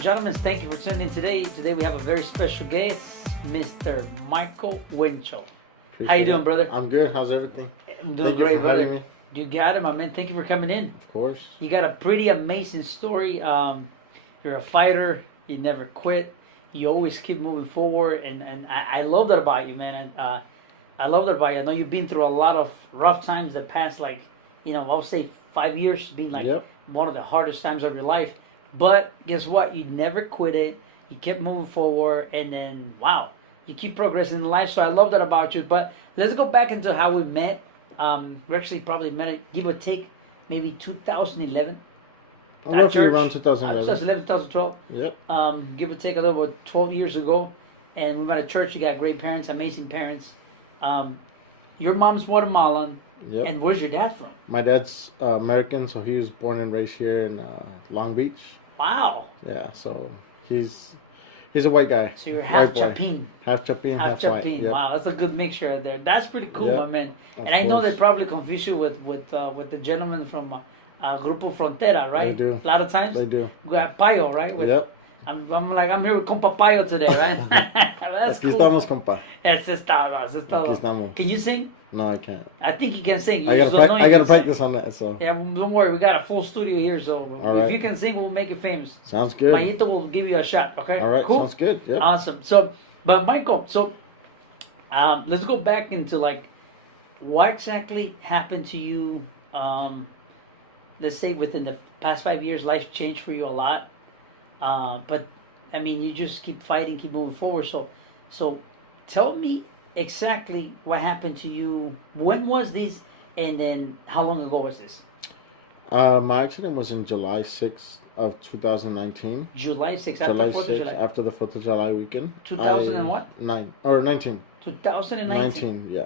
Gentlemen, thank you for tuning in today. Today we have a very special guest, Mr. Michael Winchell. How you doing, brother? I'm good. How's everything? I'm doing Thank you great, for brother. having me. You got it, my man. Thank you for coming in. Of course. You got a pretty amazing story. You're a fighter. You never quit. You always keep moving forward, and I love that about you, man. And I love that about you. I know you've been through a lot of rough times the past, like, I'll say 5 years being like one of the hardest times of your life. But guess what? You never quit it. You kept moving forward, and then wow, you keep progressing in life. So I love that about you. But let's go back into how we met. We actually probably met it, give or take, maybe 2011. Roughly around 2011. 2011, 2012. Yep. Give or take a little bit, 12 years ago. And we met at church. You got great parents, amazing parents. Your mom's Guatemalan. Yep. And where's your dad from? My dad's American, so he was born and raised here in Long Beach. Wow. Yeah, so he's a white guy. So you're half Chapin. Half Chapin, half white. Yep. Wow, that's a good mixture right there. That's pretty cool, my man. And I know they probably confuse you with the gentleman from Grupo Frontera, right? They do. A lot of times. They do. We got Payo, right? Yep. I'm here with Compa Payo today, right? That's Aquí cool. estamos, compa. Eso es todo. Aquí estamos. Can you sing? No, I can't. I think you can sing. I gotta practice on that. So. Yeah, don't worry. We got a full studio here, so All if you can sing, we'll make it famous. Sounds good. Mayito will give you a shot. Okay. All right. Cool. Sounds good. Yep. Awesome. So, but Michael, let's go back into like what exactly happened to you. Let's say within the past 5 years, life changed for you a lot. But I mean, you just keep fighting, keep moving forward. So tell me exactly what happened to you. When was this, and then how long ago was this? My accident was in July 6th of 2019. July 6th, after the 4th of July. After the 4th of July weekend. 2000 and what? 19. 2019. Yeah.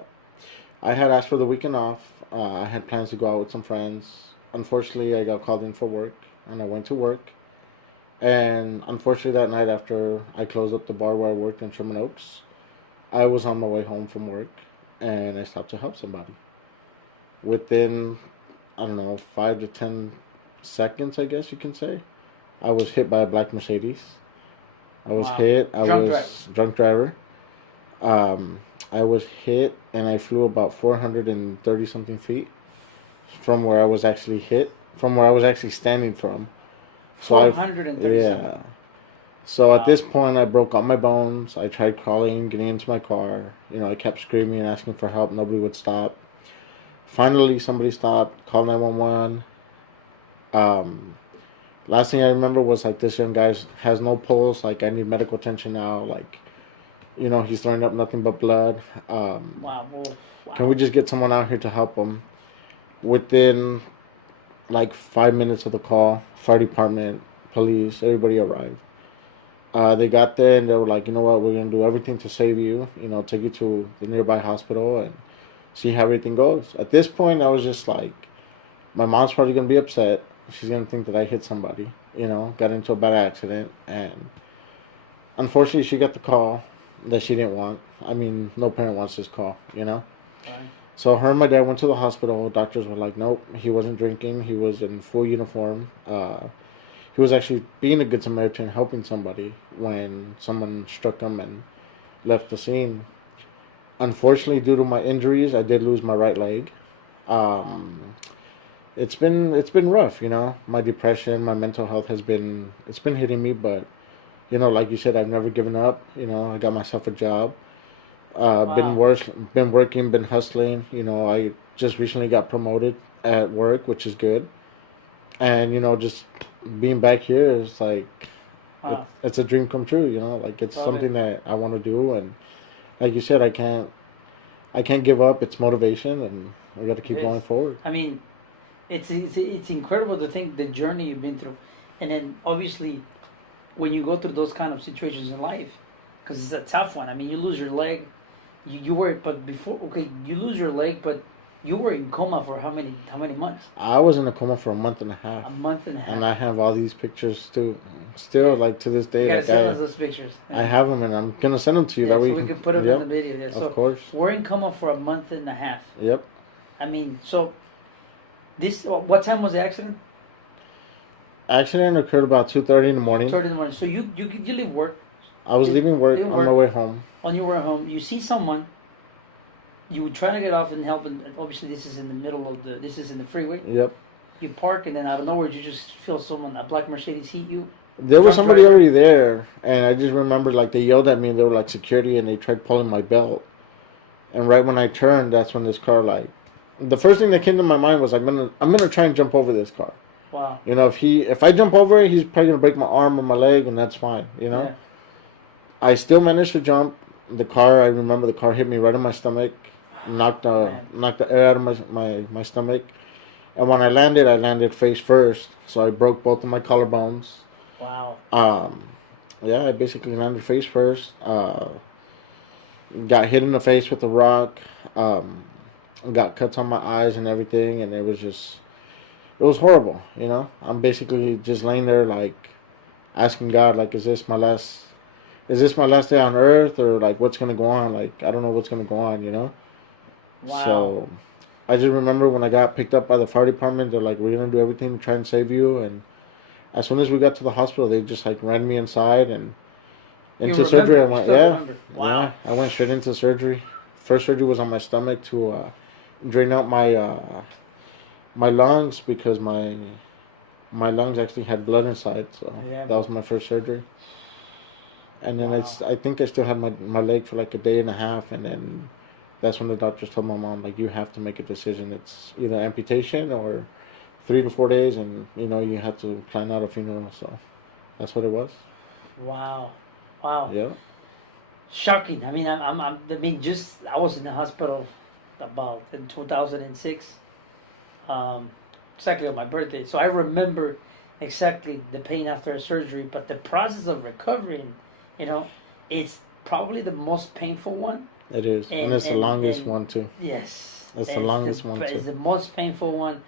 I had asked for the weekend off. I had plans to go out with some friends. Unfortunately, I got called in for work, and I went to work. And unfortunately, that night after I closed up the bar where I worked in Sherman Oaks, I was on my way home from work, and I stopped to help somebody. Within, I don't know, 5 to 10 seconds, I guess you can say, I was hit by a black Mercedes. I was hit. I was drunk driver. I was hit, and I flew about 430 something feet from where I was actually hit, from where I was actually standing from. So 430. Yeah. So at this point, I broke all my bones. I tried crawling, getting into my car. I kept screaming and asking for help. Nobody would stop. Finally, somebody stopped, called 911. Last thing I remember was like, this young guy has no pulse. Like, I need medical attention now. Like, he's throwing up nothing but blood. Wow. Can we just get someone out here to help him? Within like 5 minutes of the call, fire department, police, everybody arrived. They got there and they were like, you know what, we're going to do everything to save you, take you to the nearby hospital and see how everything goes. At this point, I was just like, my mom's probably going to be upset. She's going to think that I hit somebody, got into a bad accident. And unfortunately, she got the call that she didn't want. I mean, no parent wants this call, Right. So her and my dad went to the hospital. Doctors were like, nope, he wasn't drinking. He was in full uniform. He was actually being a good Samaritan, helping somebody when someone struck him and left the scene. Unfortunately, due to my injuries, I did lose my right leg. It's been rough, My depression, my mental health it's been hitting me, but like you said, I've never given up. I got myself a job. Been working, been hustling. I just recently got promoted at work, which is good. And just being back here is like it's a dream come true. Like it's something that I want to do, and like you said, I can't give up. It's motivation, and I got to keep going forward. I mean, it's incredible to think the journey you've been through, and then obviously when you go through those kind of situations in life, because it's a tough one. I mean, you lose your leg. You were, but before, you lose your leg, but you were in coma for how many months? I was in a coma for a month and a half. A month and a half. And I have all these pictures too. Still, like to this day. You gotta send us those pictures. I have them, and I'm gonna send them to you. Yeah, that so we can put them in the video. Yeah. So of course. We're in coma for a month and a half. Yep. I mean, so what time was the accident? Accident occurred about 2:30 in the morning. 30 in the morning. So you leave work. I was leaving work Leave on my work. way home. On your way home, you see someone. You would try to get off and help, and obviously this is in the middle of the. This is in the freeway. Yep. You park, and then out of nowhere, you just feel someone, a black Mercedes, hit you. There was Drunk somebody driver. already there, and I just remember like they yelled at me. And they were like security, and they tried pulling my belt. And right when I turned, that's when this car like, the first thing that came to my mind was I'm gonna try and jump over this car. Wow. You know, if I jump over it, he's probably gonna break my arm or my leg, and that's fine. You know. Yeah. I still managed to jump. The car, I remember the car hit me right in my stomach, knocked the air out of my stomach. And when I landed face first. So I broke both of my collarbones. Wow. Yeah, I basically landed face first. Got hit in the face with a rock. Got cuts on my eyes and everything, and it was horrible. You know, I'm basically just laying there like asking God, like, is this my last day on earth, or like what's gonna go on? Like, I don't know what's gonna go on. You know. Wow. So I just remember when I got picked up by the fire department, they're like, we're gonna do everything to try and save you. And as soon as we got to the hospital, they just like ran me inside and into surgery. I went, yeah, Wow. yeah, I went straight into surgery. First surgery was on my stomach to drain out my lungs because my lungs actually had blood inside. So Yeah. that was my first surgery. And then Wow. I think I still had my leg for like a day and a half, and then that's when the doctors told my mom, like, you have to make a decision. It's either amputation or 3 to 4 days, and you know you have to plan out a funeral. So that's what it was. Wow. Wow. Yeah. Shocking. I mean, just I was in the hospital about in 2006, exactly on my birthday. So I remember exactly the pain after a surgery, but the process of recovering, you know, it's probably the most painful one. It is, and it's the longest one too. Yes, It's the longest one It's too. the most painful one.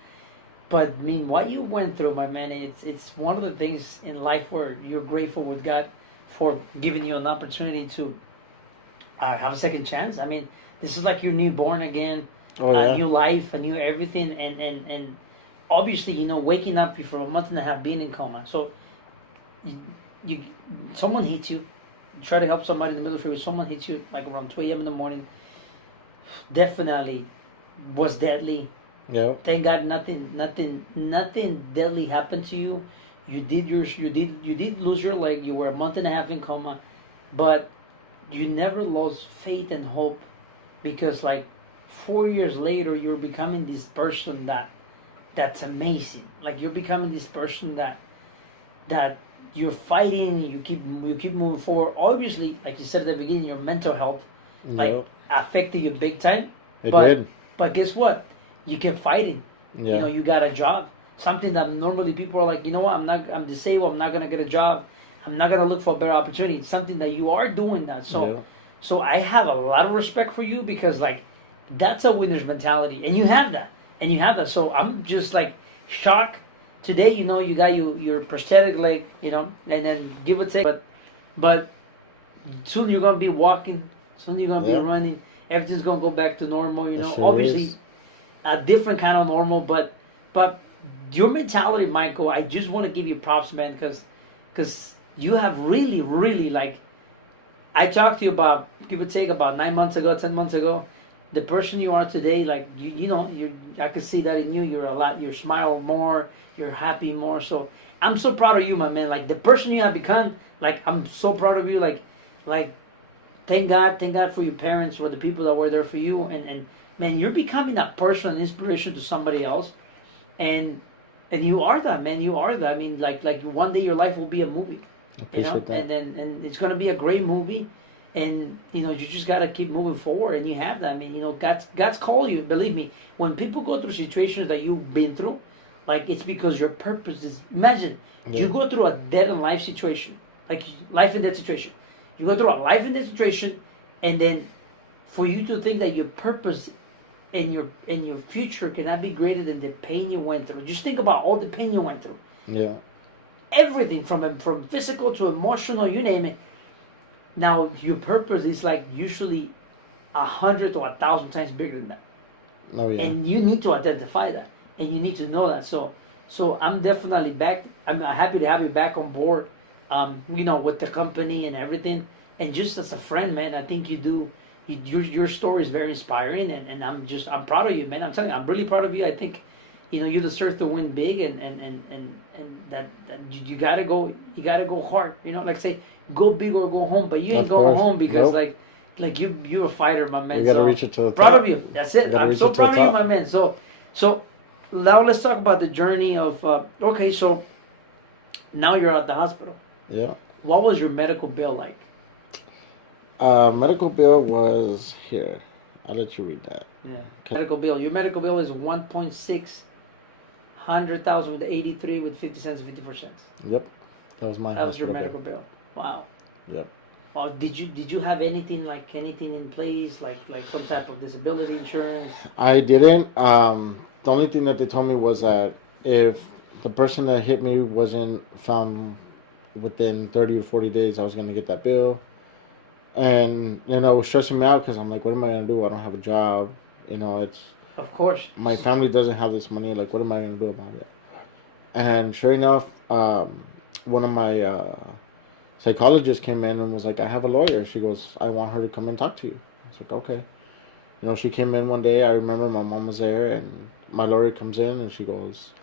But I mean, what you went through, my man, it's one of the things in life where you're grateful with God for giving you an opportunity to have a second chance. I mean, this is like you're newborn again, Oh a yeah. new life, a new everything, and obviously, you know, waking up for a month and a half being in coma. So you, you someone hits you, you try to help somebody in the middle of the freeway, someone hits you like around 2 a.m. in the morning. Definitely was deadly. Yeah. Thank God nothing deadly happened to you. You did lose your leg. You were a month and a half in coma, but you never lost faith and hope because like 4 years later you're becoming this person that's amazing. Like you're becoming this person that you're fighting. You keep moving forward. Obviously, like you said at the beginning, your mental health like Yeah. affected you big time. It But did. but guess what? You kept fighting. Yeah. You know, you got a job. Something that normally people are like, you know what? I'm disabled. I'm not gonna get a job. I'm not gonna look for a better opportunity. It's something that you are doing that. So Yeah. so I have a lot of respect for you because like that's a winner's mentality, and you have that, and you have that. So I'm just like shocked today. You know, you got your prosthetic leg. You know, and then give or take, but soon you're gonna be walking. Soon you're gonna be Yeah. running. Everything's gonna go back to normal. You It know, sure obviously is. a different kind of normal, but your mentality, Michael. I just want to give you props, man, because you have really like I talked to you about give or take about 9 months ago, 10 months ago. The person you are today, like you know, you I can see that in you. You're a lot. You smile more. You're happy more. So I'm so proud of you, my man. Like the person you have become. Like I'm so proud of you. Like thank God for your parents, for the people that were there for you, and man, you're becoming a person, an inspiration to somebody else, and and you are that, man. You are that. I mean, like one day your life will be a movie, I you know, appreciate that. and it's gonna be a great movie, and you know you just gotta keep moving forward, and you have that. I mean, you know, God's called you. Believe me, when people go through situations that you've been through, like it's because your purpose is. Imagine you Yeah. go through a dead and life situation, like life and death situation. You go through a life and death situation, and then for you to think that your purpose in your future cannot be greater than the pain you went through. Just think about all the pain you went through. Yeah. Everything from physical to emotional, you name it. Now your purpose is like usually 100 to 1,000 times bigger than that, Oh yeah. and you need to identify that, and you need to know that. So So I'm definitely back. I'm happy to have you back on board. With the company and everything, and just as a friend, man, I think you do. Your story is very inspiring, and I'm proud of you, man. I'm telling you, I'm really proud of you. I think, you deserve to win big, and that you gotta go. You gotta go hard. Like say, go big or go home. But you ain't Of going course. home because Nope. like you're a fighter, my man. You gotta So reach it to the proud top. of you. That's You it. gotta I'm reach so it to the proud of you, top. my man. So now let's talk about the journey of. Okay, so now you're at the hospital. Yeah. What was your medical bill like? Medical bill was here. I'll let you read that. Yeah. Okay. Medical bill. Your medical bill is 1,600,000 with 83 with 50 cents and 54 cents. Yep. That was my That was your hospital medical bill. Wow. Yep. Wow. Did you have anything in place like some type of disability insurance? I didn't. The only thing that they told me was that if the person that hit me wasn't found within 30 or 40 days, I was going to get that bill. And, it was stressing me out because I'm like, what am I going to do? I don't have a job. It's Of course. my family doesn't have this money. Like, what am I going to do about it? And sure enough, one of my psychologists came in and was like, I have a lawyer. She goes, I want her to come and talk to you. I was like, okay. She came in one day. I remember my mom was there, and my lawyer comes in, and she goes,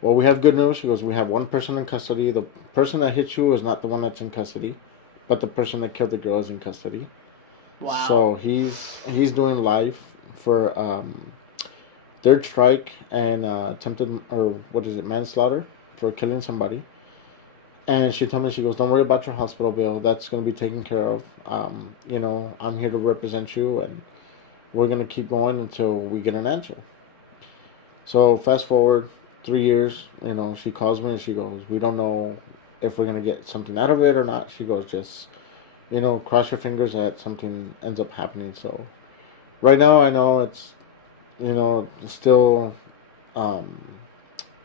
well, we have good news. She goes, we have one person in custody. The person that hit you is not the one that's in custody, but the person that killed the girl is in custody. Wow. So he's doing life for third strike and attempted, or what is it, manslaughter for killing somebody. And she told me, she goes, don't worry about your hospital bill. That's going to be taken care of. I'm here to represent you, and we're going to keep going until we get an answer. So fast forward 3 years, she calls me and she goes, we don't know if we're going to get something out of it or not. She goes, just, cross your fingers that something ends up happening. So right now I know it's, still,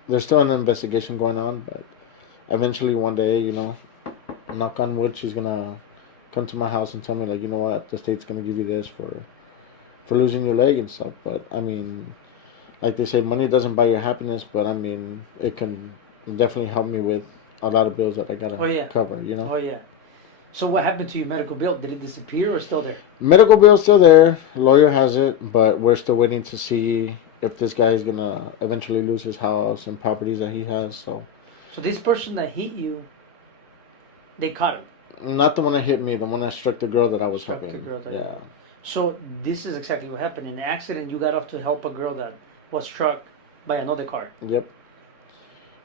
there's still an investigation going on, but eventually one day, knock on wood, she's going to come to my house and tell me, like, you know what, the state's going to give you this for losing your leg and stuff. But I mean, like they say, money doesn't buy your happiness, but I mean, it can definitely help me with a lot of bills that I gotta cover. Oh yeah. So what happened to your medical bill? Did it disappear or still there? Medical bill's still there. Lawyer has it, but we're still waiting to see if this guy is gonna eventually lose his house and properties that he has. So this person that hit you, they caught him. Not the one that hit me, the one that struck the girl that I was helping. Yeah. So this is exactly what happened. In the accident, you got off to help a girl that was struck by another car. Yep.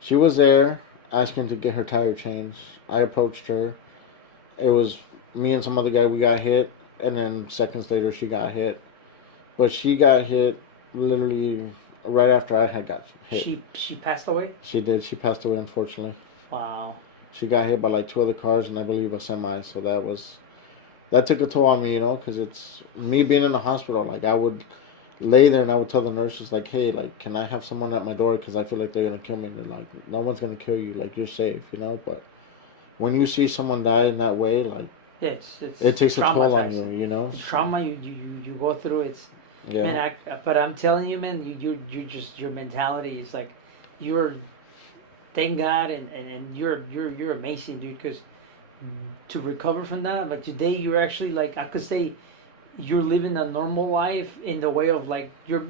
She was there asking to get her tire changed. I approached her. It was me and some other guy. We got hit, and then seconds later she got hit. But she got hit literally right after I had got hit. She passed away? She did. She passed away, unfortunately. Wow. She got hit by like two other cars and I believe a semi. So that took a toll on me, because it's me being in the hospital. Like, I would lay there and I would tell the nurses, like, hey, like, can I have someone at my door because I feel like they're going to kill me. And they're like, no one's going to kill you. Like, you're safe, But when you see someone die in that way, like, yeah, it takes a toll on you, The trauma you go through, yeah. Man, but I'm telling you, man, you just, your mentality is like, thank God, and you're amazing, dude, because to recover from that, like today, you're actually, like, I could say, you're living a normal life in the way of, like, you're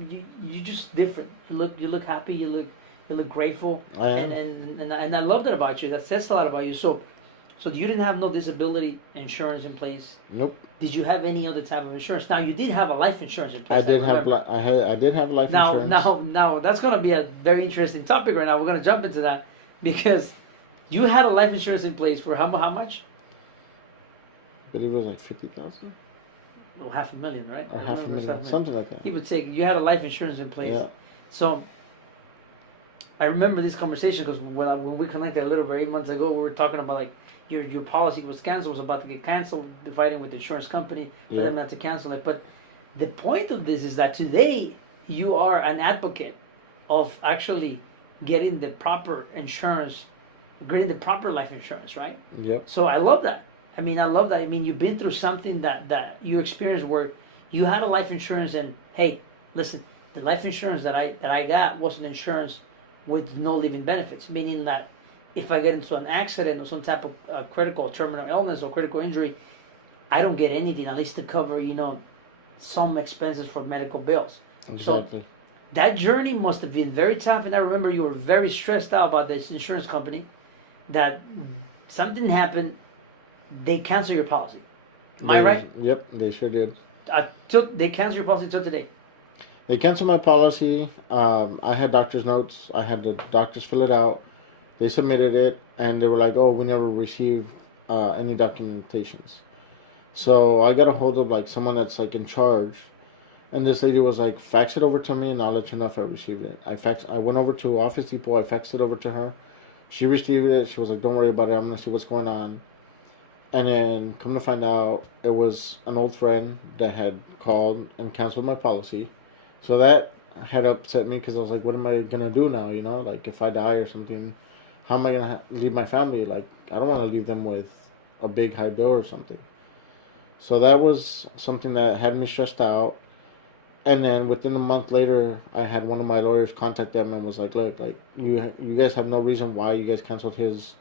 just different. You look happy. You look grateful. I am. And I love that about you. That says a lot about you. So you didn't have no disability insurance in place. Nope. Did you have any other type of insurance? Now you did have a life insurance in place. I did have life insurance. Now that's gonna be a very interesting topic right now. We're gonna jump into that because you had a life insurance in place for how much? I believe it was like 50,000. Well, $500,000, right? Or $500,000, something like that. He would say you had a life insurance in place. Yeah. So I remember this conversation because when we connected a little bit 8 months ago, we were talking about like your policy was canceled, was about to get canceled, fighting with the insurance company for them not to cancel it. But the point of this is that today you are an advocate of actually getting the proper insurance, getting the proper life insurance, right? Yep. So I love that. I mean, you've been through something that you experienced where you had a life insurance, and hey, listen, the life insurance that I got wasn't insurance with no living benefits, meaning that if I get into an accident or some type of critical terminal illness or critical injury, I don't get anything, at least to cover, some expenses for medical bills. Exactly. So that journey must have been very tough, and I remember you were very stressed out about this insurance company that something happened, they cancel your policy. Am I right? Yep, they sure did. They cancel your policy until today. They canceled my policy. I had doctor's notes. I had the doctors fill it out. They submitted it, and they were like, "Oh, we never received any documentations." So I got a hold of like someone that's like in charge, and this lady was like, "Fax it over to me, and I'll let you know if I received it." I went over to Office Depot. I faxed it over to her. She received it. She was like, "Don't worry about it. I'm gonna see what's going on." And then come to find out, it was an old friend that had called and canceled my policy. So that had upset me because I was like, what am I going to do now? Like if I die or something, how am I going to leave my family? Like, I don't want to leave them with a big high bill or something. So that was something that had me stressed out. And then within a month later, I had one of my lawyers contact them and was like, look, like you guys have no reason why you guys canceled his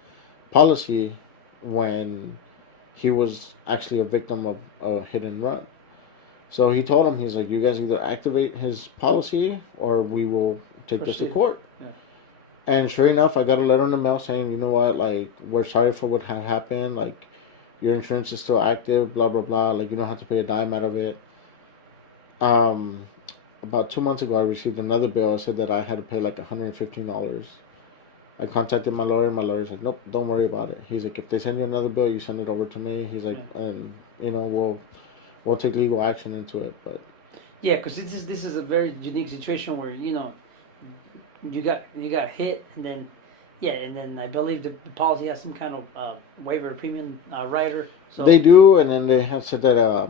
policy when he was actually a victim of a hit and run. So he told him, he's like, you guys either activate his policy or we will take this to court. Yeah. And sure enough, I got a letter in the mail saying, you know what, like, we're sorry for what had happened. Like, your insurance is still active, blah, blah, blah. Like, you don't have to pay a dime out of it. About 2 months ago, I received another bill. I said that I had to pay like $115. I contacted my lawyer. My lawyer's like, nope, don't worry about it. He's like, if they send you another bill, you send it over to me. He's like, and we'll take legal action into it. But yeah, because this is a very unique situation where you got hit, and then I believe the policy has some kind of waiver premium rider. So they do, and then they have said that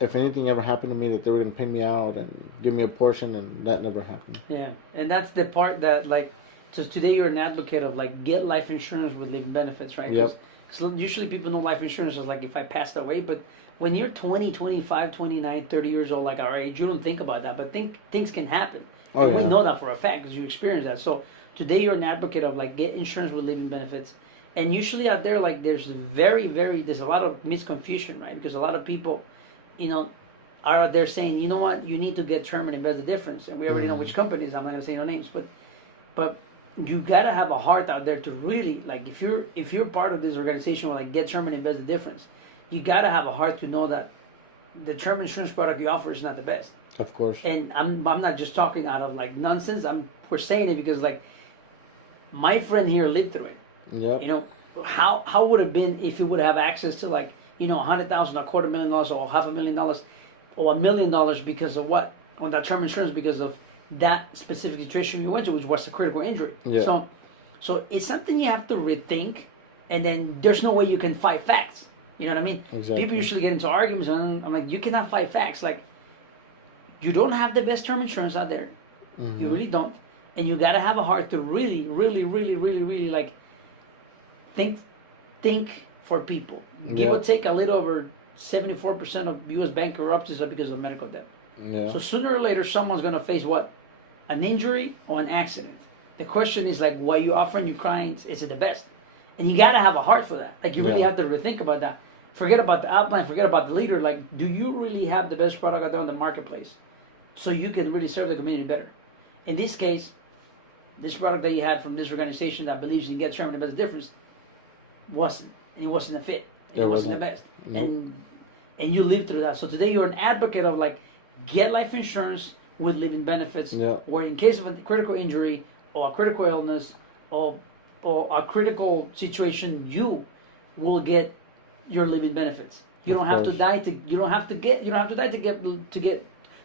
if anything ever happened to me, that they were going to pay me out and give me a portion, and that never happened. Yeah, and that's the part that like. So today you're an advocate of like get life insurance with living benefits, right? Yep. So usually people know life insurance is like if I passed away, but when you're 20, 25, 29, 30 years old, like our age, you don't think about that. But things can happen. Oh, and yeah. we know that for a fact because you experience that. So today you're an advocate of like get insurance with living benefits. And usually out there, like there's there's a lot of misconfusion, right? Because a lot of people, are out there saying, you know what, you need to get term and invest the difference. And we already know which companies. I'm not going to say no names, but you gotta have a heart out there to really like if you're part of this organization where like get term and invest the difference, you gotta have a heart to know that the term insurance product you offer is not the best. Of course. And I'm not just talking out of like nonsense. We're saying it because like my friend here lived through it. Yeah. How would it have been if you would have access to like $100,000, $250,000, or $500,000, or $1 million because of what on that term insurance because of that specific situation you went to, which was a critical injury. Yeah. So it's something you have to rethink, and then there's no way you can fight facts. You know what I mean? Exactly. People usually get into arguments, and I'm like, you cannot fight facts. Like, you don't have the best term insurance out there. Mm-hmm. You really don't, and you gotta have a heart to really, really, really, really, really like think for people. Give or take a little over 74% of U.S. bankruptcies are because of medical debt. Yeah. So sooner or later, someone's gonna face what? An injury or an accident. The question is like, what you offering your clients, is it the best? And you gotta have a heart for that. Like you really have to rethink about that. Forget about the outline, forget about the leader. Like, do you really have the best product out there on the marketplace so you can really serve the community better? In this case, this product that you had from this organization that believes in get term and the best difference wasn't. And it wasn't a fit. And it wasn't the best. Nope. And you lived through that. So today you're an advocate of like, get life insurance with living benefits, where in case of a critical injury or a critical illness or a critical situation, you will get your living benefits. You don't have to die to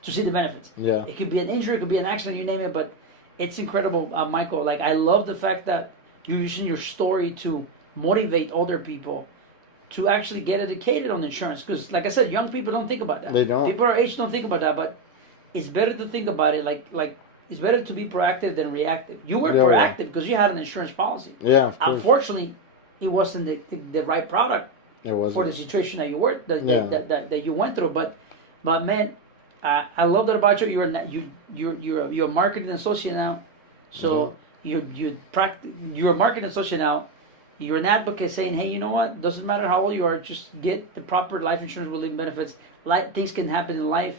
see the benefits. Yeah. It could be an injury, it could be an accident, you name it. But it's incredible, Michael. Like I love the fact that you're using your story to motivate other people to actually get educated on insurance. Because, like I said, young people don't think about that. They don't. People our age don't think about that, but it's better to think about it like it's better to be proactive than reactive. You were proactive because you had an insurance policy. Yeah, of course. Unfortunately, it wasn't the right product for the situation that you were that you went through. But man, I love that about you. You're a marketing associate now, so You're a marketing associate now. You're an advocate saying, hey, you know what? Doesn't matter how old you are, just get the proper life insurance with living benefits. Things can happen in life,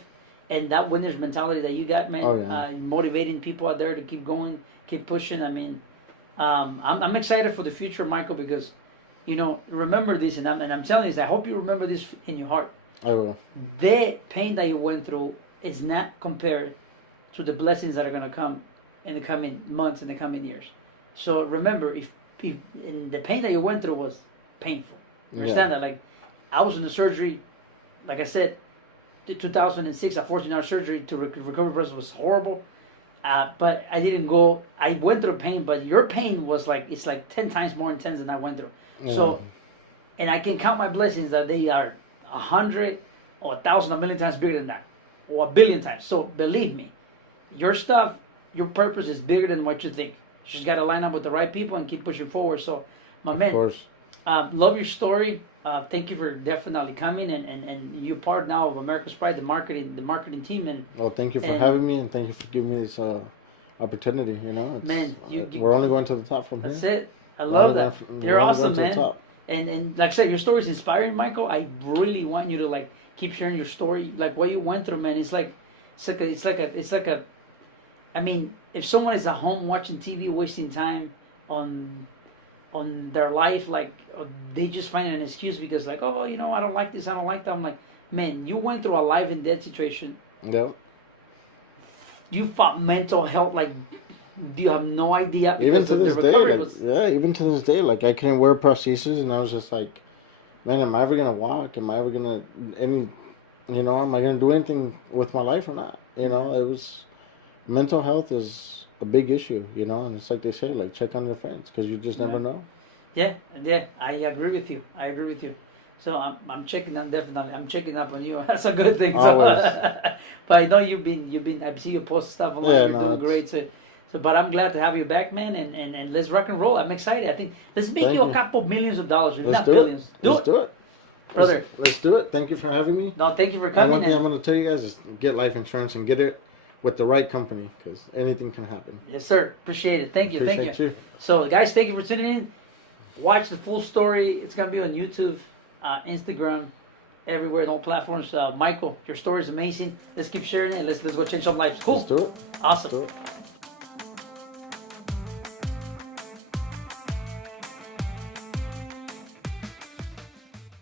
and that winner's mentality that you got, man, motivating people out there to keep going, keep pushing. I mean, I'm excited for the future, Michael, because remember this, and I'm telling you this. I hope you remember this in your heart. I will. The pain that you went through is not compared to the blessings that are going to come in the coming months, in the coming years. So remember, if and the pain that you went through was painful. You understand that? Like, I was in the surgery, like I said, 2006, a 14-hour surgery to recover process was horrible. But I didn't go. I went through pain, but your pain was it's like 10 times more intense than I went through. So, and I can count my blessings that they are 100 or 1,000, a million times bigger than that, or 1,000,000,000 times. So believe me, your stuff, your purpose is bigger than what you think. You just got to line up with the right people and keep pushing forward. So, my man, of course. Love your story. Thank you for definitely coming, and you're part now of America's Pride, the marketing team. And well, thank you for having me, and thank you for giving me this opportunity. Man, we're only going to the top from here. That's it. I love that. You're awesome, man. And like I said, your story is inspiring, Michael. I really want you to keep sharing your story, like what you went through, man. It's like a. I mean, if someone is at home watching TV, wasting time on their life, they just find an excuse because I don't like this, I don't like that. I'm like, man, you went through a life and death situation. Yeah. You fought mental health, you have no idea. Even to this day, even to this day, I couldn't wear prosthesis, and I was just like, man, am I ever gonna walk? Am I ever gonna am I gonna do anything with my life or not? It was, mental health is a big issue, and it's like they say, check on your friends, because you just never know. Yeah, I agree with you. So I'm checking on, definitely. I'm checking up on you. That's a good thing. Always. But I know you've been. I see you post stuff online. Yeah, you're doing great. But I'm glad to have you back, man. And let's rock and roll. I'm excited. I think let's make you a couple millions of dollars, not billions. Let's do it, brother. Let's do it. Thank you for having me. No, thank you for coming. And one thing I'm going to tell you guys is get life insurance and get it with the right company, because anything can happen. Yes, sir. Appreciate it. Thank you. Appreciate you. So, guys, thank you for tuning in. Watch the full story. It's going to be on YouTube, Instagram, everywhere, on all platforms. Michael, your story is amazing. Let's keep sharing it. Let's go change some lives. Cool. Let's do it. Awesome. Let's do it.